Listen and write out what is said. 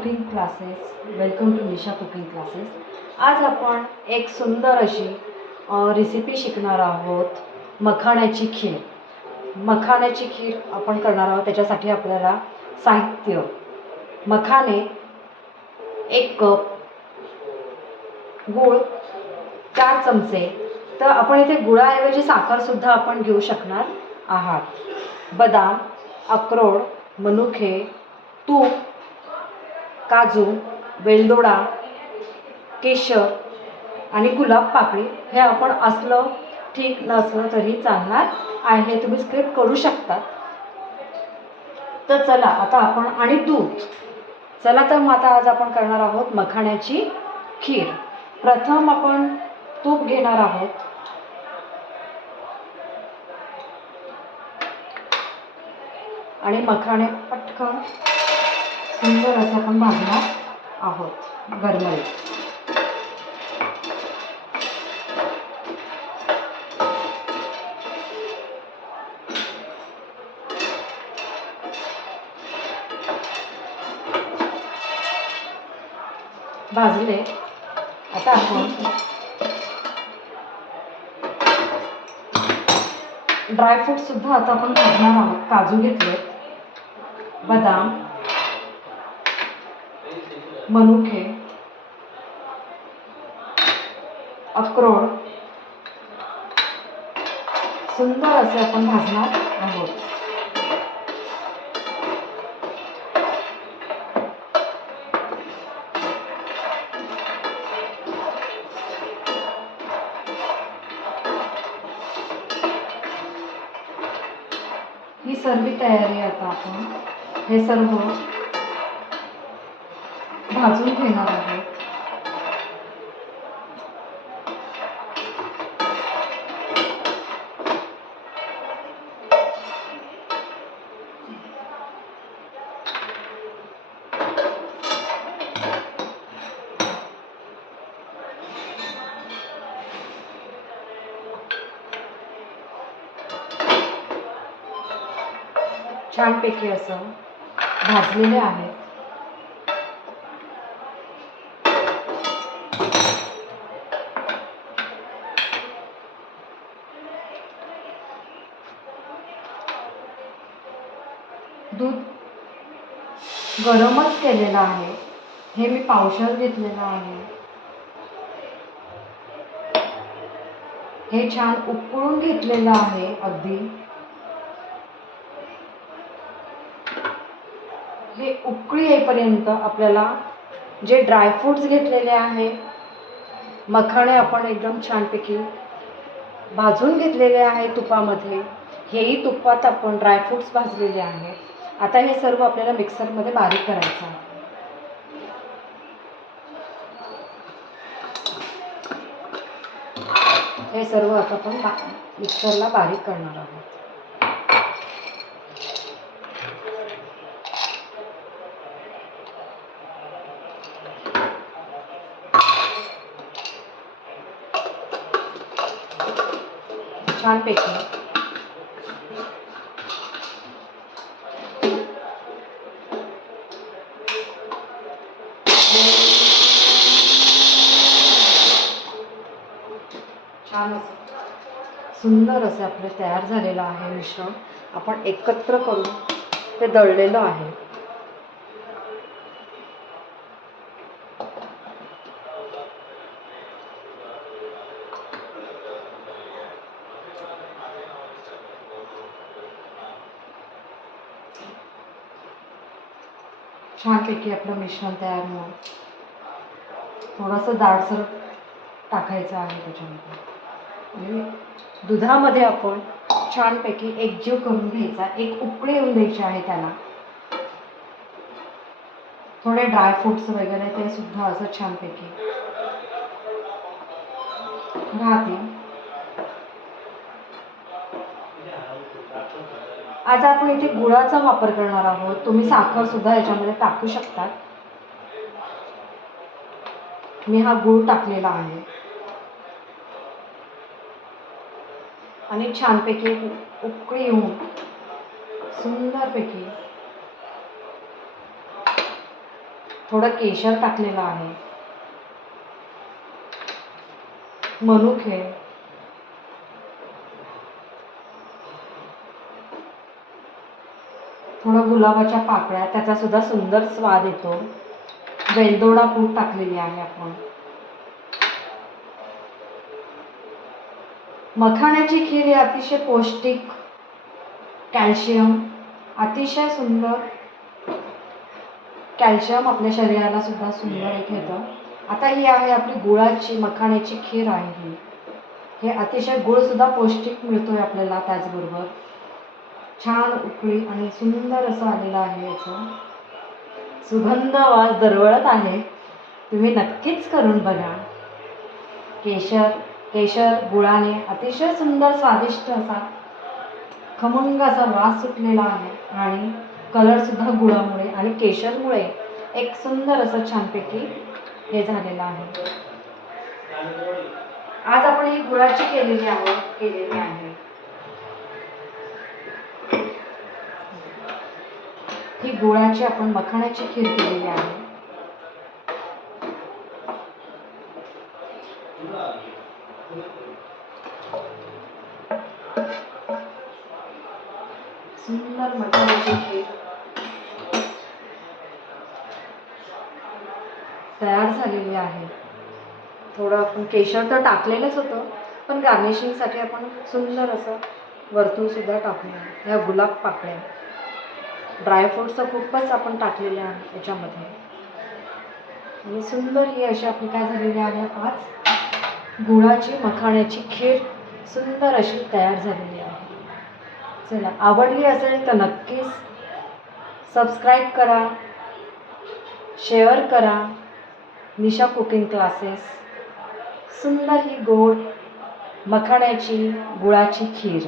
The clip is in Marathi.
Cooking classes welcome to Nisha cooking classes आज आपण एक सुंदर अशी रेसिपी शिकणार आहोत मखाण्याची खीर. मखाण्याची खीर आपण करणार आहोत त्याच्यासाठी आपल्याला साहित्य. मखाने एक कप गूळ चार चमचे तर आपण इथे गुळाऐवजी साखरसुद्धा आपण घेऊ शकणार आहात. बदाम अक्रोड मनुखे तूप काजू वेलदोडा केशर आणि गुलाब पाकळी हे आपण असलं ठीक नसलं तरी चालणार आहे. तुम्ही स्क्रिप्ट करू शकता. तर चला आता आपण आणि दूध. चला तर मग आता आज आपण करणार आहोत मखाण्याची खीर. प्रथम आपण तूप घेणार आहोत. आणि मखाणे पटकन सुंदर असं आपण भाजणार आहोत गरमरीत. भाजले. आता आपण ड्रायफ्रूट सुद्धा आता आपण भाजणार आहोत. काजू घेतले बदाम. मनुके अक्रोड सुंदर असे आपण भाजणार आहोत. ही सर्व तयारी आता आपण. हे सर्व भाजून घेणार आहोत छानपैकी असं भाजलेले आहेत दूध गरमच केलेलं आहे. हे मी पावशर घेतलेलं आहे. हे छान उकळून घेतलेलं आहे अगदी. हे उकळी येईपर्यंत आपल्याला जे ड्रायफ्रूट्स घेतलेले आहे मखाणे आपण एकदम छानपैकी भाजून घेतलेले आहे तुपामध्ये. हेही तुपात आपण ड्रायफ्रूट्स भाजलेले आहेत आता हे सर्व आपल्याला मिक्सरमध्ये बारीक करायचं आहे. हे सर्व आता आपण मिक्सरला बारीक करणार आहोत. छानपैकी छान असं. सुंदर असे आपले तयार झालेलं आहे मिश्रण. आपण एकत्र करून ते दळलेलं आहे. छानपैकी आपलं मिश्रण तयार होऊन थोडंसं जाडसर टाकायचं आहे त्याच्यामध्ये. म्हणजे दुधामध्ये आपण छानपैकी एकजीव करून घ्यायचा. एक उकळी येऊन द्यायची आहे त्याला. थोडे ड्रायफ्रुट्स वगैरे ते सुद्धा असं छानपैकी. राहतील. आज आपण इथे गुळाचा वापर करणार आहोत. तुम्ही साखर सुद्धा याच्यामध्ये टाकू शकता. मी हा गुळ टाकलेला आहे. आणि छानपैकी उकळी येऊन सुंदरपैकी थोडं केशर टाकलेलं आहे. मनुके थोडं गुलाबाच्या पाकळ्या त्याचा सुद्धा सुंदर स्वाद येतो. वेलदोडा पूड टाकलेली आहे आपण. मखाण्याची खीर ही अतिशय पौष्टिक कॅल्शियम अतिशय सुंदर कॅल्शियम आपल्या शरीराला सुद्धा सुंदर एक येतं आता ही आहे आपली गुळाची मखाण्याची खीर आहे ही. हे अतिशय गुळसुद्धा पौष्टिक पौष्टिक मिळतोय आपल्याला त्याचबरोबर. छान उकळी आणि सुंदर असं आलेलं आहे याचं. सुगंध वास दरवळत आहे. तुम्ही नक्कीच करून बघा. केशर केशर गुळाने अतिशय सुंदर स्वादिष्ट असा खमंग असा वास सुटलेला आहे. आणि कलरसुद्धा गुळामुळे आणि केशरमुळे एक सुंदर असं छानपैकी हे झालेलं आहे. आज आपण ही गुळाची केलेली आहे केलेली आहे. ही गुळाची आपण मखाण्याची खीर केलेली आहे. सुंदर मखाण्याची तयार झालेली आहे. थोडं आपण केशर तर टाकलेलंच होतं पण गार्निशिंगसाठी आपण सुंदर असं वरतून सुद्धा टाकूया. ह्या गुलाब पाकळ्या. ड्रायफ्रूट्सचं खूपच आपण टाकलेले आहे याच्यामध्ये. आणि सुंदर ही अशी आपली काय झालेली आहे आज? गुळाची मखाण्याची खीर सुंदर अशी तयार झालेली आहे. चला आवडली असेल तर नक्कीच सबस्क्राईब करा शेअर करा. निशा कुकिंग क्लासेस सुंदर ही गोड मखाण्याची गुळाची खीर.